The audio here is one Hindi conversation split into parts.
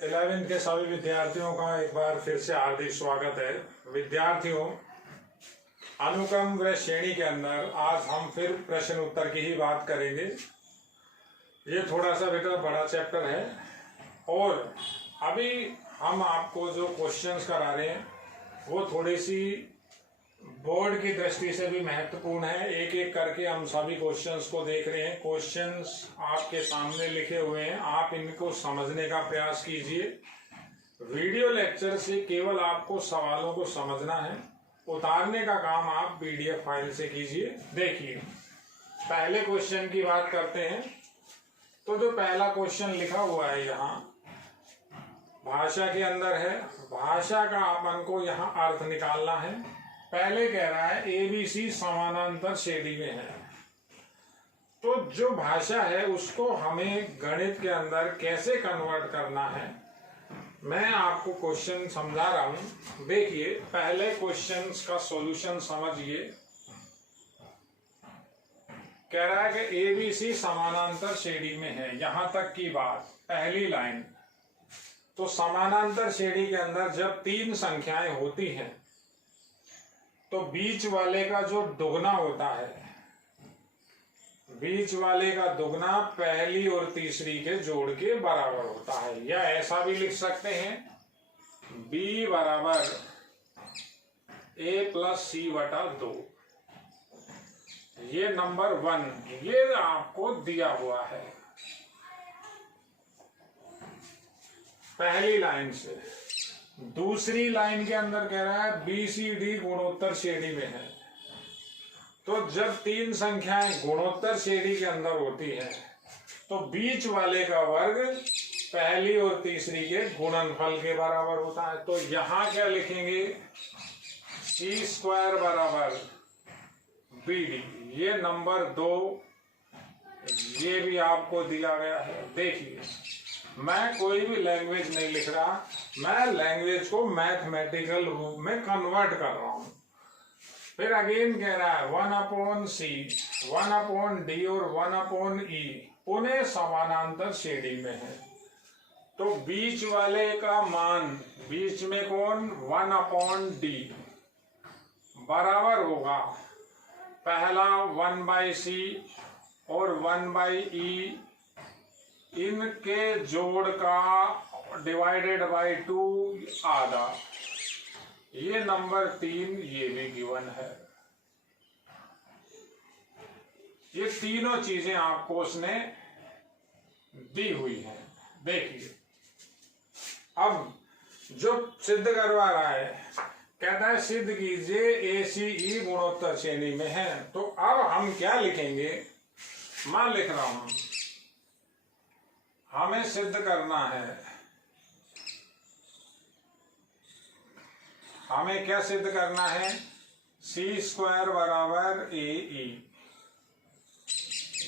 11वीं के सभी विद्यार्थियों का एक बार फिर से हार्दिक स्वागत है। विद्यार्थियों, अनुक्रम व श्रेणी के अंदर आज हम फिर प्रश्न उत्तर की ही बात करेंगे। ये थोड़ा सा बेटा बड़ा चैप्टर है और अभी हम आपको जो क्वेश्चंस करा रहे हैं वो थोड़ी सी बोर्ड की दृष्टि से भी महत्वपूर्ण है। एक एक करके हम सभी क्वेश्चंस को देख रहे हैं। क्वेश्चंस आपके सामने लिखे हुए हैं, आप इनको समझने का प्रयास कीजिए। वीडियो लेक्चर से केवल आपको सवालों को समझना है, उतारने का काम आप पीडीएफ फाइल से कीजिए। देखिए, पहले क्वेश्चन की बात करते हैं। तो जो पहला क्वेश्चन लिखा हुआ है यहाँ भाषा के अंदर है, भाषा का अपन को यहाँ अर्थ निकालना है। पहले कह रहा है एबीसी समानांतर श्रेणी में है। तो जो भाषा है उसको हमें गणित के अंदर कैसे कन्वर्ट करना है, मैं आपको क्वेश्चन समझा रहा हूं। देखिए, पहले क्वेश्चन का सॉल्यूशन समझिए। कह रहा है कि एबीसी समानांतर श्रेणी में है, यहां तक की बात पहली लाइन। तो समानांतर श्रेणी के अंदर जब तीन संख्याएं होती हैं तो बीच वाले का जो दुगना होता है, बीच वाले का दुगना पहली और तीसरी के जोड़ के बराबर होता है। या ऐसा भी लिख सकते हैं b बराबर a प्लस c बटा 2। ये नंबर 1 ये आपको दिया हुआ है पहली लाइन से। दूसरी लाइन के अंदर कह रहा है BCD गुणोत्तर श्रेणी में है। तो जब तीन संख्याएं गुणोत्तर श्रेणी के अंदर होती हैं तो बीच वाले का वर्ग पहली और तीसरी के गुणनफल के बराबर होता है। तो यहां क्या लिखेंगे, c² बराबर BD। ये नंबर 2 ये भी आपको दिया गया है। देखिए, मैं कोई भी लैंग्वेज नहीं लिख रहा, मैं लैंग्वेज को मैथमेटिकल रूप में कन्वर्ट कर रहा हूं। फिर अगेन कह रहा है 1/c 1/d और 1/e उन्हें समानांतर श्रेणी में है। तो बीच वाले का मान, बीच में कौन, 1/d बराबर होगा पहला 1/c और 1/e इनके जोड़ का डिवाइडेड बाय 2 आधा। ये नंबर 3 ये भी गिवन है। ये तीनों चीजें आपको उसने दी हुई हैं। देखिए, अब जो सिद्ध करवा रहा है, कहता है सिद्ध कीजिए ACE गुणोत्तर श्रेणी में है। तो अब हम क्या लिखेंगे, मैं लिख रहा हूं, हमें सिद्ध करना है, हमें क्या सिद्ध करना है, c² बराबर AE।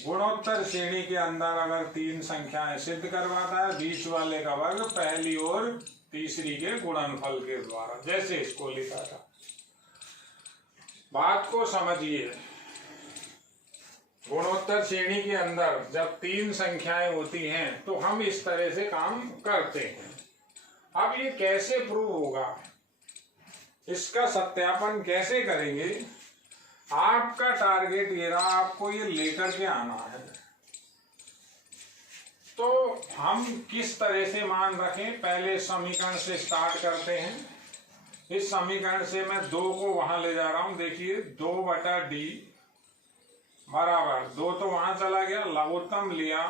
गुणोत्तर श्रेणी के अंदर अगर तीन संख्याएं सिद्ध करवाता है, बीच वाले का वर्ग पहली और तीसरी के गुणनफल के द्वारा, जैसे इसको लिखा था। बात को समझिए, गुणोत्तर श्रेणी के अंदर जब तीन संख्याएं होती हैं तो हम इस तरह से काम करते हैं। अब ये कैसे प्रूव होगा, इसका सत्यापन कैसे करेंगे, आपका टारगेट ये रहा, आपको ये लेकर के आना है। तो हम किस तरह से मान रखें, पहले समीकरण से स्टार्ट करते हैं। इस समीकरण से मैं 2 को वहां ले जा रहा हूं। देखिए, 2/d बराबर 2 तो वहां चला गया, लघुत्तम लिया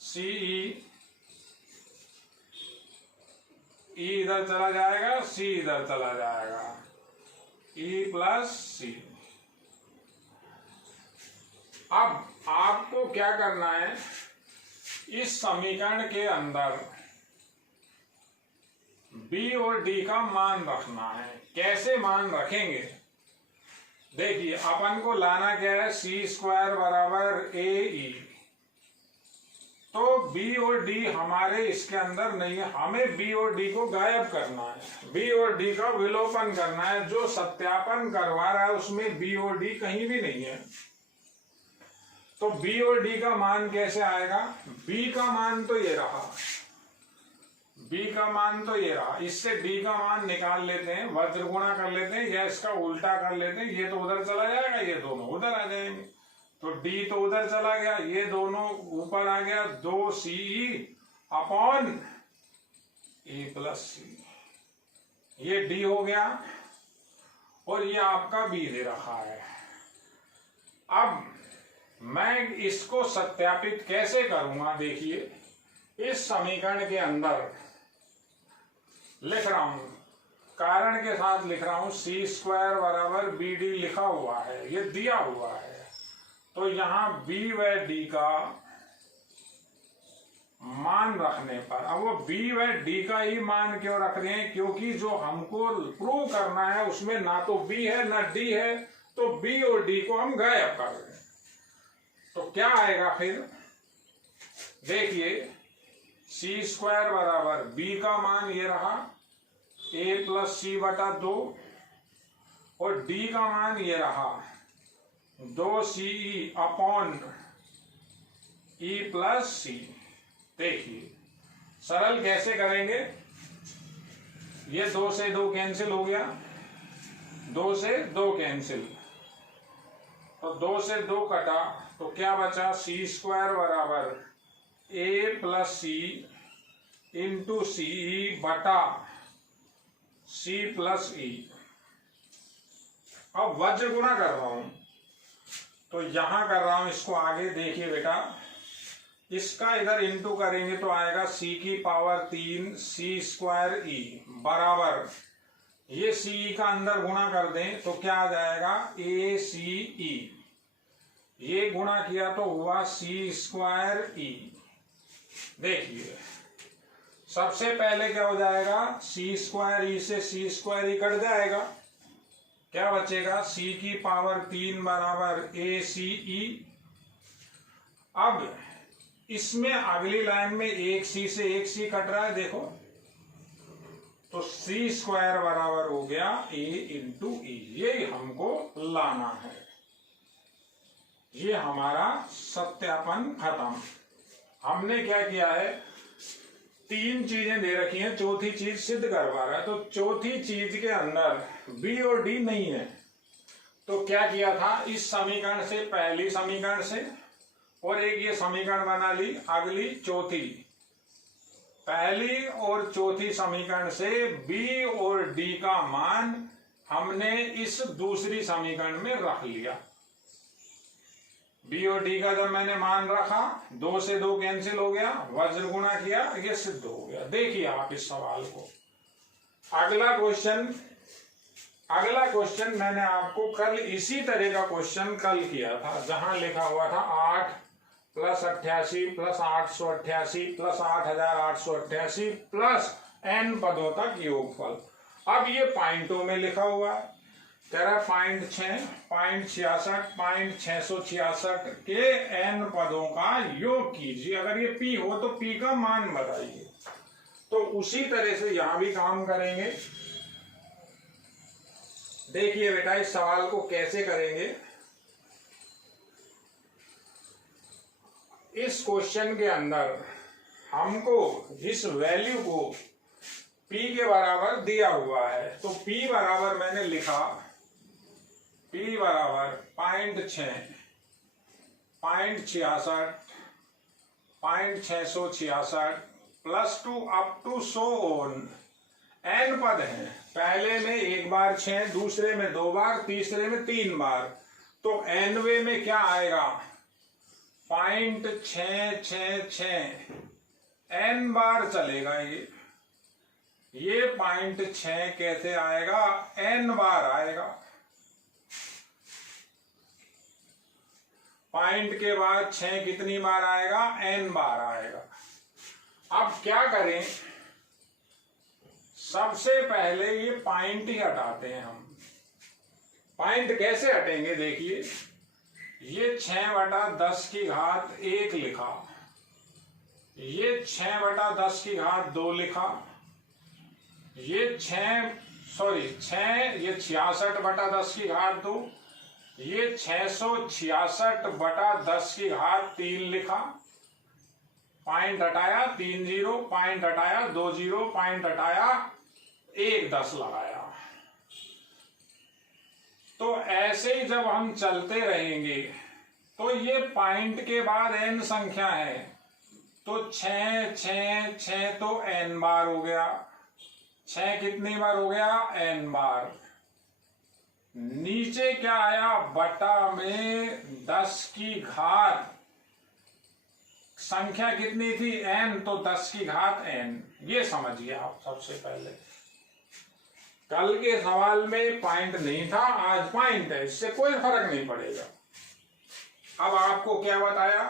CE, E इधर चला जाएगा, C इधर चला जाएगा, E प्लस C। अब आपको क्या करना है, इस समीकरण के अंदर B और D का मान रखना है। कैसे मान रखेंगे, देखिए, अपन को लाना क्या है, c² बराबर AE। तो B और D हमारे इसके अंदर नहीं है, हमें B और D को गायब करना है, B और D का विलोपन करना है। जो सत्यापन करवा रहा है उसमें B और D कहीं भी नहीं है। तो B और D का मान कैसे आएगा, B का मान तो ये रहा, b का मान तो ये रहा, इससे d का मान निकाल लेते हैं, वज्र गुणा कर लेते हैं या इसका उल्टा कर लेते हैं। ये तो उधर चला जाएगा, ये दोनों उधर आ जाएंगे, तो d तो उधर चला गया, ये दोनों ऊपर आ गया, 2ce अपॉन a प्लस सी, ये d हो गया और ये आपका b दे रखा है। अब मैं इसको सत्यापित कैसे करूंगा, देखिए इस समीकरण के अंदर लिख रहा हूं, कारण के साथ लिख रहा हूं, सी स्क्वायर बराबर बी डी लिखा हुआ है, ये दिया हुआ है, तो यहां b व d का मान रखने पर, अब वो b व d का ही मान क्यों रख रहे हैं, क्योंकि जो हमको प्रूव करना है उसमें ना तो b है ना d है, तो b और d को हम गायब कर रहे हैं। तो क्या आएगा फिर, देखिए सी स्क्वायर बराबर b का मान ये रहा a प्लस सी बटा 2 और d का मान ये रहा 2ce अपॉन e प्लस सी। देखिए सरल कैसे करेंगे, ये 2 से 2 कैंसिल हो गया, 2 से 2 कैंसिल, तो 2 से 2 कटा, तो क्या बचा, सी स्क्वायर बराबर a प्लस सी इंटू सी बटा c प्लस ई। अब वज्र गुणा कर रहा हूं, तो यहां कर रहा हूं इसको आगे, देखिए बेटा इसका इधर इंटू करेंगे तो आएगा c की पावर 3 c स्क्वायर ई बराबर, ये c का अंदर गुणा कर दें तो क्या आ जाएगा a c e, ये गुणा किया तो हुआ c स्क्वायर ई। देखिए सबसे पहले क्या हो जाएगा, सी स्क्वायर ई से सी स्क्वायर ई कट जाएगा, क्या बचेगा c की पावर 3 बराबर a c e। अब इसमें अगली लाइन में एक c से एक c कट रहा है, देखो तो c स्क्वायर बराबर हो गया a इंटू ई, ये हमको लाना है। ये हमारा सत्यापन खत्म। हमने क्या किया है, 3 चीजें दे रखी हैं, चौथी चीज सिद्ध करवा रहा है, तो चौथी चीज के अंदर b और d नहीं है, तो क्या किया था, इस समीकरण से, पहली समीकरण से और एक ये समीकरण बना ली, अगली चौथी, पहली और चौथी समीकरण से b और d का मान हमने इस दूसरी समीकरण में रख लिया। b और d का जब मैंने मान रखा, 2 से 2 कैंसिल हो गया, वज्र गुणा किया, ये सिद्ध हो गया। देखिए आप इस सवाल को, अगला क्वेश्चन मैंने आपको कल इसी तरह का क्वेश्चन कल किया था, जहां लिखा हुआ था 8 plus 88 plus 888 plus 8888 plus n पदों तक योगफल। अब ये पॉइंटों में लिखा हुआ है, कह रहा 0.6, 0.66, 0.666 के n पदों का योग कीजिए, अगर ये p हो तो p का मान बताइए। तो उसी तरह से यहां भी काम करेंगे। देखिए बेटा इस सवाल को कैसे करेंगे, इस क्वेश्चन के अंदर हमको इस वैल्यू को p के बराबर दिया हुआ है, तो p बराबर मैंने लिखा, p बराबर 0.6, 0.66, 0.666 +2 up to so on, n पद हैं, पहले में एक बार 6, दूसरे में 2 बार, तीसरे में 3 बार, तो nवे में क्या आएगा 0.666, n बार चलेगा ये 0.6 कैसे आएगा, n बार आएगा, पॉइंट के बाद 6 कितनी बार आएगा, n बार आएगा। अब क्या करें, सबसे पहले ये पॉइंट ही हटाते हैं हम। पॉइंट कैसे हटेंगे, देखिए ये 6/10 की घात 1 लिखा, ये 6/10 की घात 2 लिखा, ये 6 ये 66/10 की घात 2, ये 666/10 की घात 3 लिखा, पॉइंट हटाया 3 0, पॉइंट हटाया 2 0, पॉइंट हटाया 1 10 लगाया। तो ऐसे ही जब हम चलते रहेंगे तो ये पॉइंट के बाद n संख्या है, तो 6 6 6 तो n बार हो गया। 6 कितनी बार हो गया? n बार। नीचे क्या आया? बटा में 10 की घात, संख्या कितनी थी? n, तो 10 की घात n। ये समझिए आप सबसे पहले। कल के सवाल में पॉइंट नहीं था, आज पॉइंट है, इससे कोई फर्क नहीं पड़ेगा। अब आपको क्या बताया?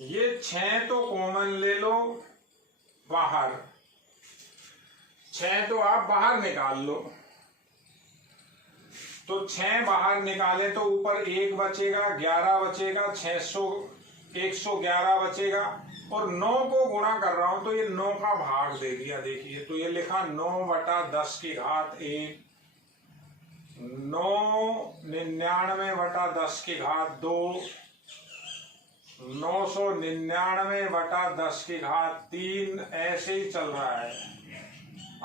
ये 6 तो कॉमन ले लो बाहर, 6 तो आप बाहर निकाल लो। तो 6 बाहर निकाले तो ऊपर 1 बचेगा, 11 बचेगा, 111 बचेगा। और 9 को गुणा कर रहा हूं तो ये 9 का भाग दे दिया। देखिए, तो ये लिखा 9 बटा 10 की घात 1, 999 बटा 10 की घात 2, 999 बटा 10 की घात 3, ऐसे ही चल रहा है।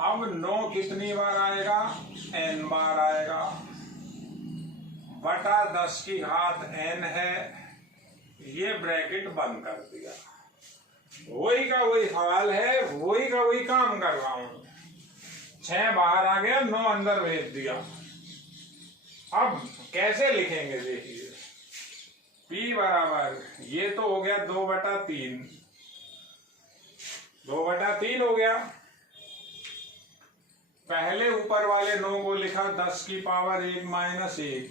अब 9 कितनी बार आएगा? n बार आएगा, बटा 10 की घात n है। ये ब्रैकेट बंद कर दिया। वही का वही सवाल है, वही का वही काम कर रहा हूं। 6 बाहर आ गया, 9 अंदर भेज दिया। अब कैसे लिखेंगे? देखिए, P बराबर, ये तो हो गया 2 बटा 3, 2 बटा 3 हो गया। पहले ऊपर वाले 9 को लिखा 10 की पावर 1 माइनस 1,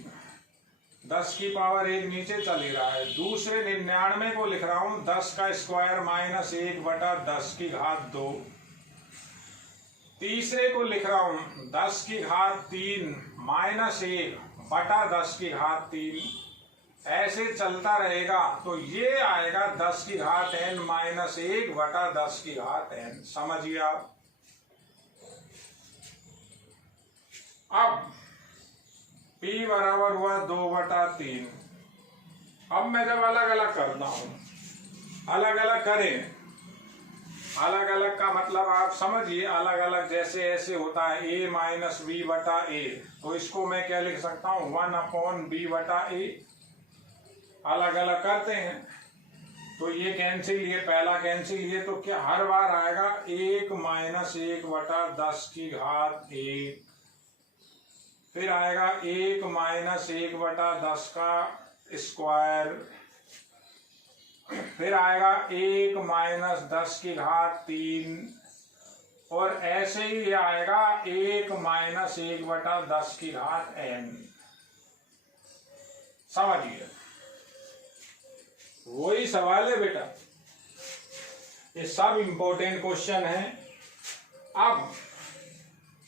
10 की पावर 1 नीचे चली रहा है। दूसरे 99 को लिख रहा हूं 10 का स्क्वायर माइनस 1 बटा 10 की घात 2। तीसरे को लिख रहा हूं 10 की घात 3 माइनस 1 बटा 10 की घात 3। ऐसे चलता रहेगा तो ये आएगा 10 की घात n माइनस 1 बटा 10 की घात n। समझिए आप। अब P बराबर हुआ 2 बटा 3। अब मैं जब अलग अलग करता हूं, अलग अलग करें, अलग अलग का मतलब आप समझिए, अलग अलग जैसे ऐसे होता है a माइनस बी बटा ए, तो इसको मैं क्या लिख सकता हूं? 1 अपॉन बी बटा ए। अलग अलग करते हैं तो ये कैंसिल, ये पहला कैंसिल, ये तो क्या हर बार आएगा 1 माइनस 1 बटा 10 की घात 1, फिर आएगा 1 माइनस 1 बटा 10 का स्क्वायर, फिर आएगा 1 माइनस 10 की घात 3, और ऐसे ही आएगा 1 माइनस 1 बटा 10 की घात n। समझिए, वही सवाल है बेटा, ये सब इंपॉर्टेंट क्वेश्चन है। अब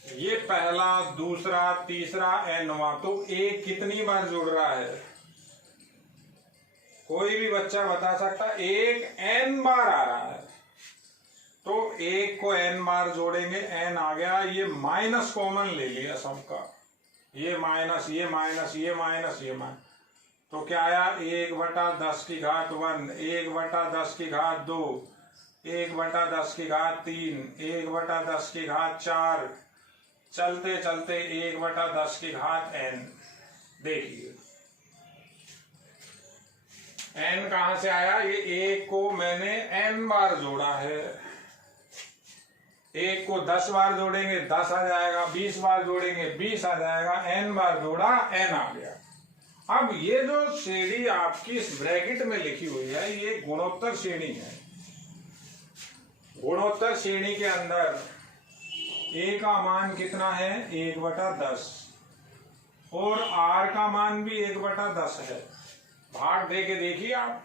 ये पहला, दूसरा, तीसरा, nवा, तो एक कितनी बार जुड़ रहा है? कोई भी बच्चा बता सकता, एक n बार आ रहा है। तो एक को n बार जोड़ेंगे, n आ गया, ये माइनस कॉमन ले लिया सबका, ये माइनस, ये माइनस, ये माइनस, ये माइनस, तो क्या आया? 1 बटा 10 की घात 1, 1 बटा 10 की घात 2, 1 बटा 10 की घात 3, 1 बटा 10 की घात 4, चलते चलते 1 बटा 10 की घात n। देखिए n कहां से आया? ये एक को मैंने n बार जोड़ा है, एक को 10 बार जोड़ेंगे 10 आ जाएगा, 20 बार जोड़ेंगे 20 आ जाएगा, n बार जोड़ा n आ गया। अब ये जो श्रेणी आपकी इस ब्रैकेट में लिखी हुई है, ये गुणोत्तर श्रेणी है। गुणोत्तर श्रेणी के अंदर a का मान कितना है? 1 बटा 10, और r का मान भी 1 बटा 10 है। भाग दे के देखिए आप।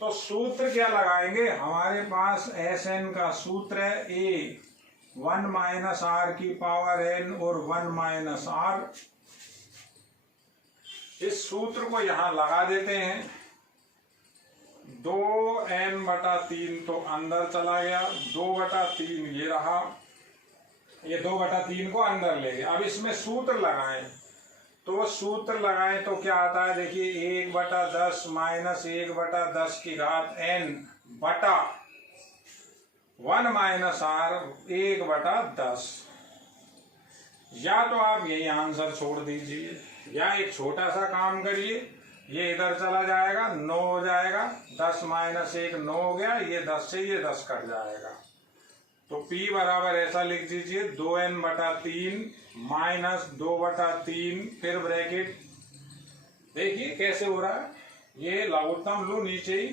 तो सूत्र क्या लगाएंगे? हमारे पास Sn का सूत्र है a 1 माइनस r की पावर n और 1 माइनस r। इस सूत्र को यहां लगा देते हैं। 2n बटा 3 तो अंदर चला गया, 2 बटा 3 ये रहा, ये 2 बटा 3 को अंदर ले गया। अब इसमें सूत्र लगाएं, तो सूत्र लगाएं तो क्या आता है? देखिए 1 बटा 10 माइनस 1 बटा 10 की घात n बटा 1 माइनस आर 1/10। या तो आप यही आंसर छोड़ दीजिए, या एक छोटा सा काम करिए, ये इधर चला जाएगा 9 हो जाएगा, 10 माइनस 1 9 हो गया, ये 10 से ये 10 कट जाएगा। तो P बराबर ऐसा लिख दीजिए 2n/3 माइनस 2/3 फिर ब्रैकेट। देखिए कैसे हो रहा है, ये लघुत्तम लो नीचे ही,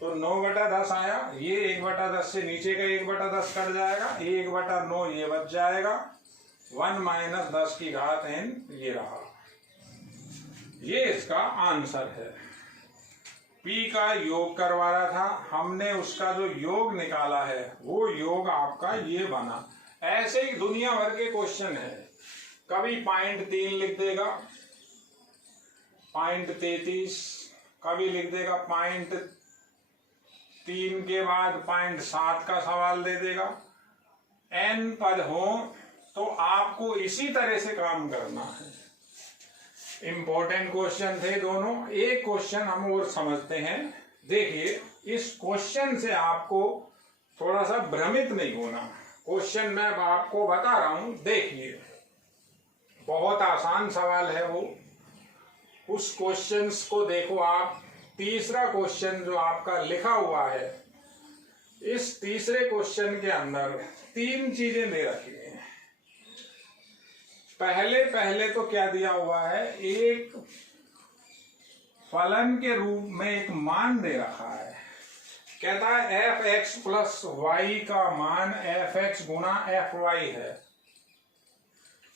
तो 9/10 आया, ये 1/10 से नीचे का 1/10 कट जाएगा, 1/9 ये बच जाएगा, 1 माइनस 10 की घात n ये रहा। ये इसका आंसर है। P का योग करवा रहा था हमने, उसका जो योग निकाला है वो योग आपका ये बना। ऐसे ही दुनिया भर के क्वेश्चन है, कभी 0.3 लिख देगा 0.33, कभी लिख देगा 0.3 के बाद 0.7 का सवाल दे देगा। n पद हो तो आपको इसी तरह से काम करना है। इंपॉर्टेंट क्वेश्चन थे दोनों। एक क्वेश्चन हम और समझते हैं। देखिए इस क्वेश्चन से आपको थोड़ा सा भ्रमित नहीं होना। क्वेश्चन मैं आपको बता रहा हूं, देखिए बहुत आसान सवाल है वो। उस क्वेश्चन को देखो आप। तीसरा क्वेश्चन जो आपका लिखा हुआ है, इस तीसरे क्वेश्चन के अंदर 3 चीजें दे रखी है। पहले तो क्या दिया हुआ है, एक फलन के रूप में एक मान दे रखा है। कहता है f(x) प्लस y का मान f(x) गुणा fy है।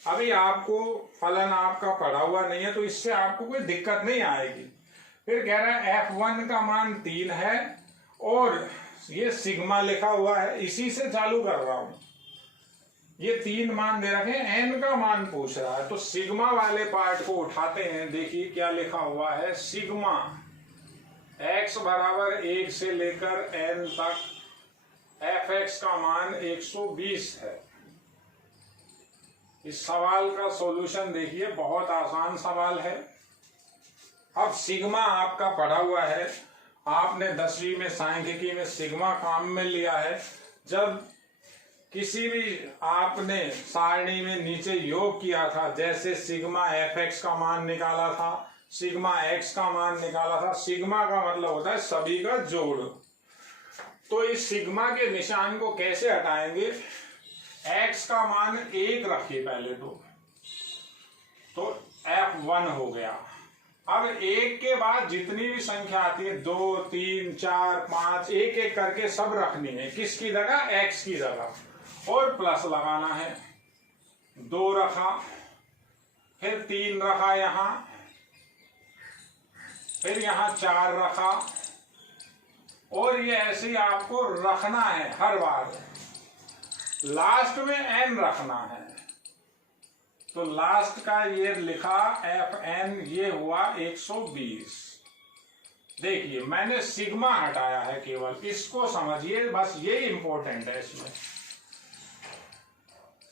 अभी आपको फलन आपका पढ़ा हुआ नहीं है तो इससे आपको कोई दिक्कत नहीं आएगी। फिर कह रहा है f1 का मान 3 है और ये सिग्मा लिखा हुआ है, इसी से चालू कर रहा हूं। ये 3 मान दे रखे हैं, n का मान पूछ रहा है, तो सिग्मा वाले पार्ट को उठाते हैं। देखिए क्या लिखा हुआ है, सिग्मा x बराबर 1 से लेकर n तक f(x) का मान 120 है। इस सवाल का सॉल्यूशन देखिए, बहुत आसान सवाल है। अब सिग्मा आपका पढ़ा हुआ है, आपने 10वीं में सांख्यिकी में सिग्मा काम में लिया है। जब किसी भी आपने सारणी में नीचे योग किया था, जैसे सिग्मा f(x) का मान निकाला था, सिग्मा x का मान निकाला था। सिग्मा का मतलब होता है सभी का जोड़। तो इस सिग्मा के निशान को कैसे हटाएंगे, x का मान 1 रखिए पहले तो f1 हो गया। अब 1 के बाद जितनी भी संख्या आती है 2 3 4 5 एक एक करके सब रखनी है। किसकी जगह, x की जगह, और प्लस लगाना है। 2 रखा, फिर 3 रखा यहां, फिर यहां 4 रखा, और ये ऐसे ही आपको रखना है हर बार। लास्ट में n रखना है, तो लास्ट का ये लिखा fn, ये हुआ 120। देखिए मैंने सिग्मा हटाया है, केवल इसको समझिए, बस ये इंपॉर्टेंट है। इसमें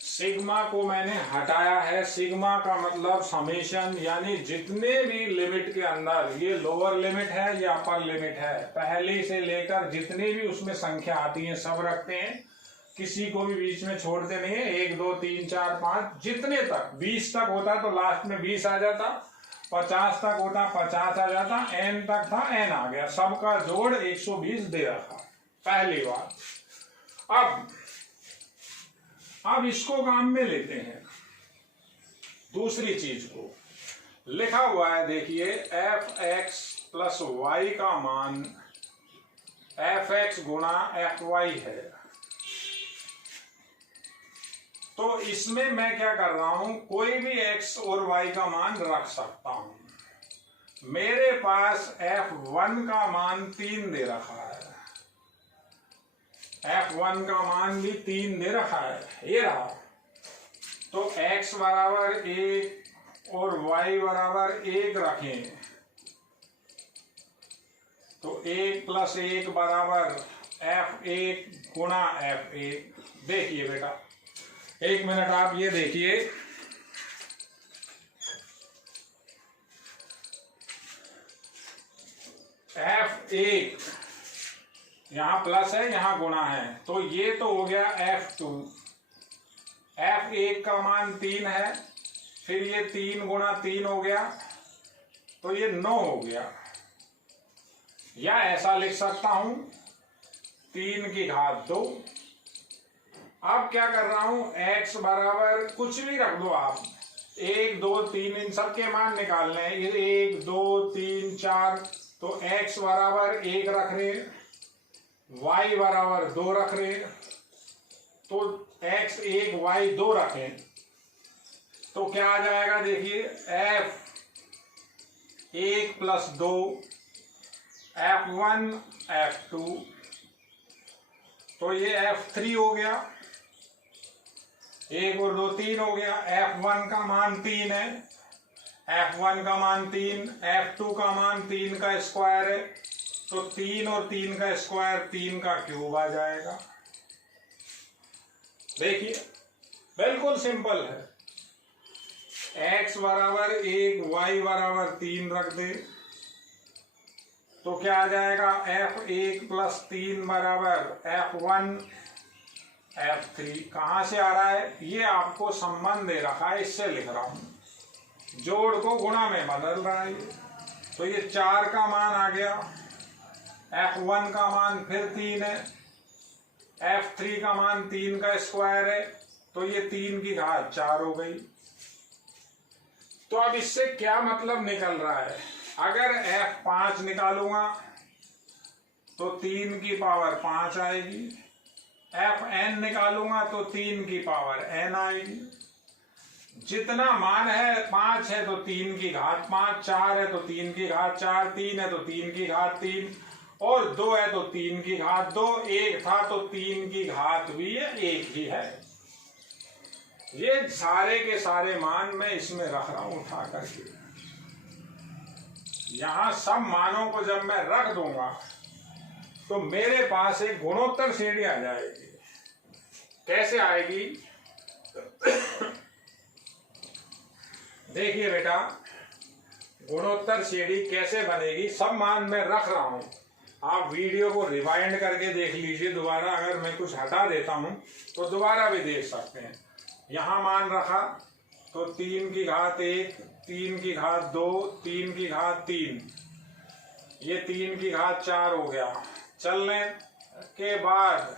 सिग्मा को मैंने हटाया है। सिग्मा का मतलब समेशन, यानी जितने भी लिमिट के अंदर, ये लोअर लिमिट है या अपर लिमिट है, पहले से लेकर जितनी भी उसमें संख्या आती है सब रखते हैं, किसी को भी बीच में छोड़ते नहीं है। 1 2 3 4 5 जितने तक, 20 तक होता तो लास्ट में 20 आ जाता, 50 तक होता 50 आ जाता, n तक था n आ गया, सबका जोड़ 120 दे रखा। पहली बात। अब इसको काम में लेते हैं। दूसरी चीज को लिखा हुआ है, देखिए f(x) प्लस y का मान f(x) गुणा fy है। तो इसमें मैं क्या कर रहा हूं, कोई भी x और y का मान रख सकता हूं। मेरे पास f1 का मान 3 दे रखा है, f1 का मान भी 3 दे रखा है, ये रहा। तो x बराबर 1 और y बराबर 1 रखें, तो 1 प्लस 1 बराबर f1 गुणा f1। देखिए बेटा, 1 मिनट आप ये देखिए, f1 यहाँ प्लस है यहाँ गुणा है, तो ये तो हो गया F2। F1 का मान 3 है, फिर ये 3 गुणा 3 हो गया, तो ये 9 हो गया। या ऐसा लिख सकता हूं 3 की घात 2। अब क्या कर रहा हूं, x बराबर कुछ भी रख दो आप, 1 2 3 इन सब के मान निकालने हैं। ये 1 2 3 4, तो x बराबर 1 रख रहे, y बराबर 2 रख रहे, तो x 1 y 2 रखें तो क्या आ जाएगा, देखिए F1 प्लस 2, F1 F2, तो ये F3 हो गया, 1 और 2 3 हो गया। F1 का मान 3 है, F1 का मान 3, F2 का मान 3 का स्क्वायर है, तो 3 और 3 का स्क्वायर 3 का क्यूब आ जाएगा। देखिए बिल्कुल सिंपल है, x बराबर 1 y बराबर 3 रख दे तो क्या आ जाएगा, F1 प्लस 3 बराबर F1 F3। कहाँ से आ रहा है, ये आपको संबंध दे रखा है, इससे लिख रहा हूं, जोड़ को गुणा में बदल रहा है। तो ये 4 का मान आ गया, F1 का मान फिर 3 है, F3 का मान 3 का स्क्वायर है, तो ये 3 की घात 4 हो गई। तो अब इससे क्या मतलब निकल रहा है, अगर F5 निकालूंगा तो 3 की पावर 5 आएगी, Fn निकालूंगा तो 3 की पावर n आएगी। जितना मान है 5 है तो 3 की घात 5, 4 है तो 3 की घात 4, 3 है तो 3 की घात 3, और 2 है तो 3 की घात 2, 1 था तो 3 की घात भी 1 ही है। ये सारे के सारे मान मैं इसमें रख रहा हूं उठा करके। यहां सब मानों को जब मैं रख दूंगा तो मेरे पास एक गुणोत्तर श्रेणी आ जाएगी। कैसे आएगी देखिए बेटा, गुणोत्तर श्रेणी कैसे बनेगी, सब मान मैं रख रहा हूं, आप वीडियो को रिवाइंड करके देख लीजिए दोबारा, अगर मैं कुछ हटा देता हूं तो दोबारा भी देख सकते हैं। यहां मान रखा तो 3 की घात 1, 3 की घात 2, 3 की घात 3, ये 3 की घात 4 हो गया। चलने के बाद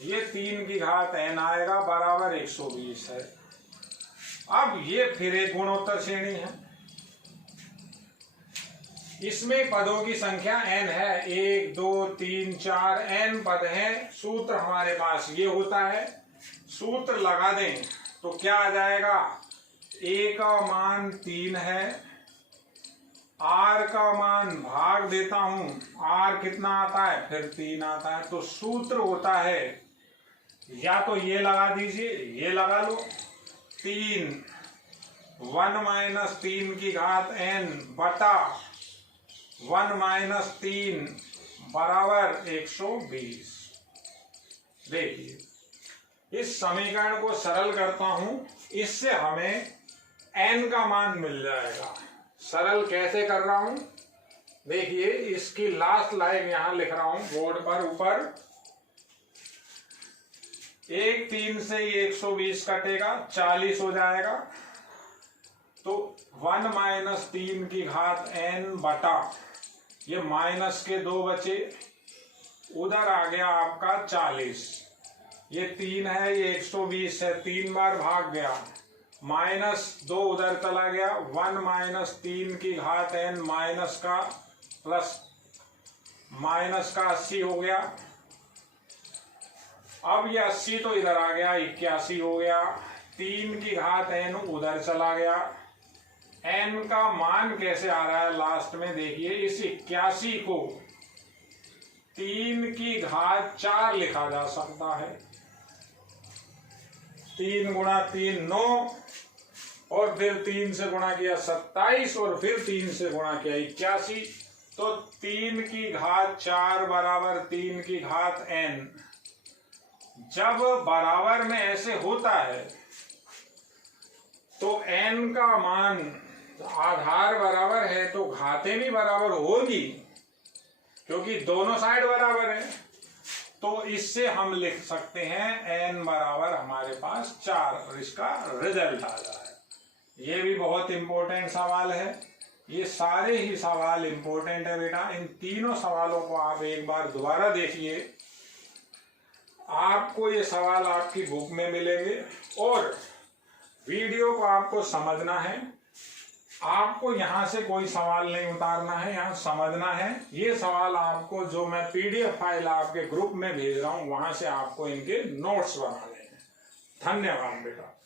ये 3 की घात n आएगा बराबर 120 है। अब ये फिर एक गुणोत्तर श्रेणी है, इसमें पदों की संख्या n है, 1 2 3 4 n पद हैं। सूत्र हमारे पास ये होता है, सूत्र लगा दें तो क्या आ जाएगा, a का मान 3 है, r का मान भाग देता हूं, r कितना आता है, फिर 3 आता है। तो सूत्र होता है, या तो ये लगा दीजिए, ये लगा लो, 3 1 माइनस 3 की घात n बटा 1 माइनस 3 बराबर 120। देखिए इस समीकरण को सरल करता हूं, इससे हमें n का मान मिल जाएगा। सरल कैसे कर रहा हूं, देखिए इसकी लास्ट लाइन यहां लिख रहा हूं बोर्ड पर ऊपर, 3 से ये 120 कटेगा, 40 हो जाएगा। तो 1 माइनस 3 की घात n बटा, ये माइनस के 2 बचे, उधर आ गया आपका 40, ये 3 है, ये 120 है, 3 बार भाग गया, माइनस 2 उधर चला गया, 1 माइनस 3 की घात n माइनस का प्लस माइनस का 80 हो गया। अब ये 80 तो इधर आ गया, 81 हो गया, 3 की घात n उधर चला गया। n का मान कैसे आ रहा है लास्ट में, देखिए इस 81 को 3 की घात 4 लिखा जा सकता है, 3 गुणा 3 9, और फिर 3 से गुणा किया 27, और फिर 3 से गुणा किया 81, तो 3 की घात 4 बराबर 3 की घात n। जब बराबर में ऐसे होता है तो n का मान, आधार बराबर है तो घातें भी बराबर होगी, क्योंकि दोनों साइड बराबर है। तो इससे हम लिख सकते हैं n बराबर हमारे पास 4 और इसका रिजल्ट आ जाए। ये भी बहुत इंपॉर्टेंट सवाल है। ये सारे ही सवाल इंपॉर्टेंट है बेटा। इन तीनों सवालों को आप एक बार दोबारा देखिए, आपको ये सवाल आपकी बुक में मिलेंगे और वीडियो को आपको समझना है। आपको यहां से कोई सवाल नहीं उतारना है, यहां समझना है। ये सवाल आपको जो मैं PDF फाइल आपके ग्रुप में भेज रहा हूं वहां से आपको इनके नोट्स बनाने हैं। धन्यवाद बेटा।